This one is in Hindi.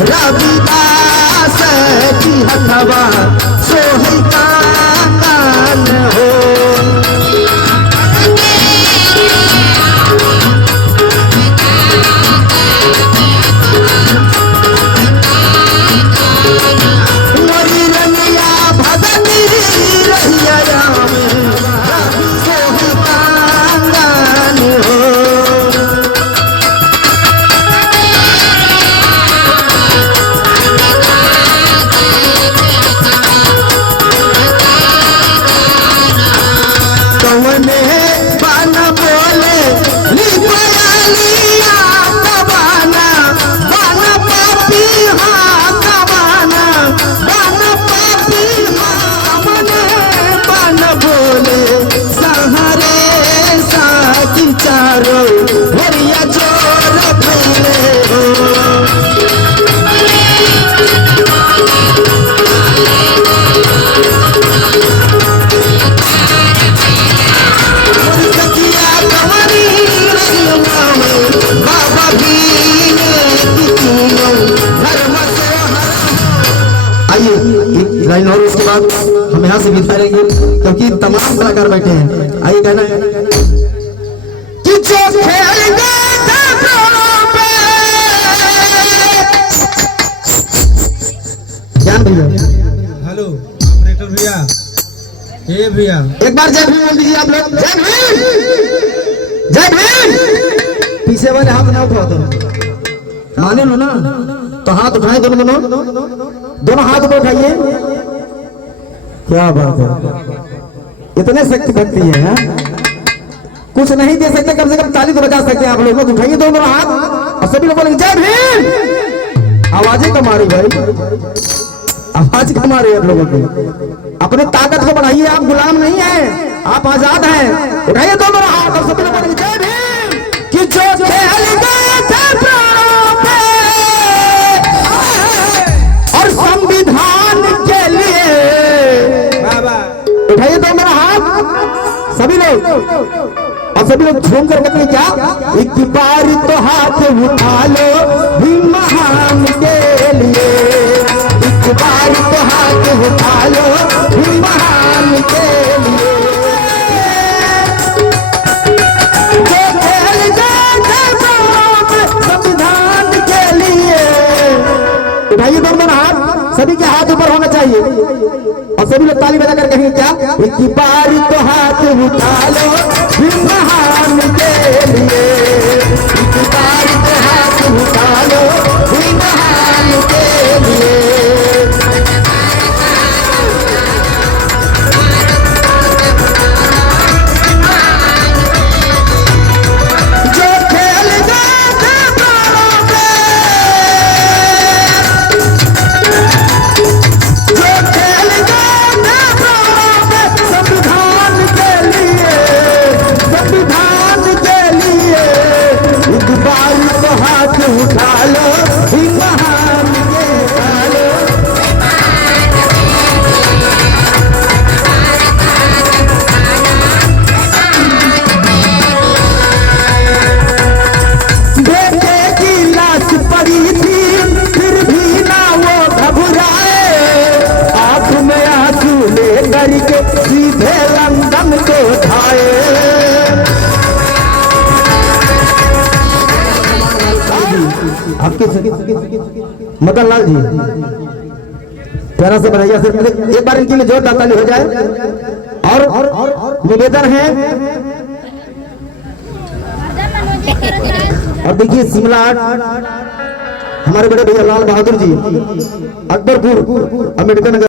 रविदास की हथवा सोहई कान हो। और उसके बाद हम यहाँ से विदा लेंगे क्योंकि तमाम कलाकार बैठे हैं। आइए कहना है कि जो खेलेंगे ज्ञान भैया, हेलो ऑपरेटर भैया, ये भैया एक बार जय भीम बोल दीजिए आप लोग। जय भीम, जय भीम। पीछे वाले हाथ ना उठाओ, तो माने लो ना, तो हाथ उठाए दोनों हाथ ऊपर उठाइए। क्या बात है, इतने शक्ति भक्ति है, कुछ नहीं दे सकते, कम से कम ताली तो बजा सकते हैं आप लोग। उठाइए दोनों हाथ और सभी लोग बोलेंगे जय भीम। आवाजें कम आ रही भाई, आवाज कम आ रही है आप लोगों की। अपने ताकत को बढ़ाइए, आप गुलाम नहीं है, आप आजाद हैं। उठाइए दोनों हाथ और सभी लोग बोलेंगे जय भीम। कि जो खेल गए थे प्राणों पे और संविधान के लिए, उठाइए तो मेरा हाथ सभी लोग, और सभी लोग झूम कर बताइए क्या, एक बार तो हाथ उठा लो भीम महान के लिए, एक बार तो हाथ उठा लो भीम महान के लिए। जो खेल गए संविधान के लिए, उठाइए दोनों हाथ, सभी के हाथ ऊपर होना चाहिए और सभी लोग ताली बजाकर कहेंगे क्या, एक बार तो हाथ उठा लो भीम महान के लिए, एक बार तो हाथ उठा लो भीम महान के लिए। जो खेल गए थे प्राणों पे, जो खेल गए थे प्राणों पे संविधान के लिए, संविधान के लिए, एक बार तो हाथ उठा लो भीम महान के लिए। बेटे की लाश पड़ी थी फिर भी ना वो घबराए, आंख में आंसू लेकर के सीधे लंदन को धाए। आपके मदन लाल जी प्यारा से बनाइए, सिर्फ एक बार इनके लिए जोरदार ताली हो जाए। और निवेदन है, और देखिए शिमला हमारे बड़े भैया लाल बहादुर जी, अकबरपुर, अम्बेडकर नगर।